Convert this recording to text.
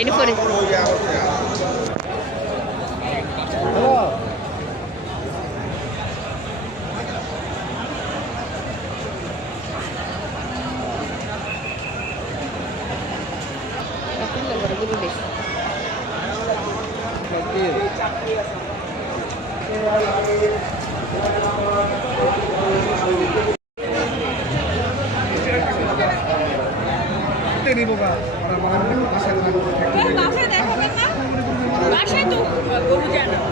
Ini pun. Aku nggak baru deh. Ini bapak orang-orang masih বাসায় দেখাবেন না বাসায় তো গরু জানা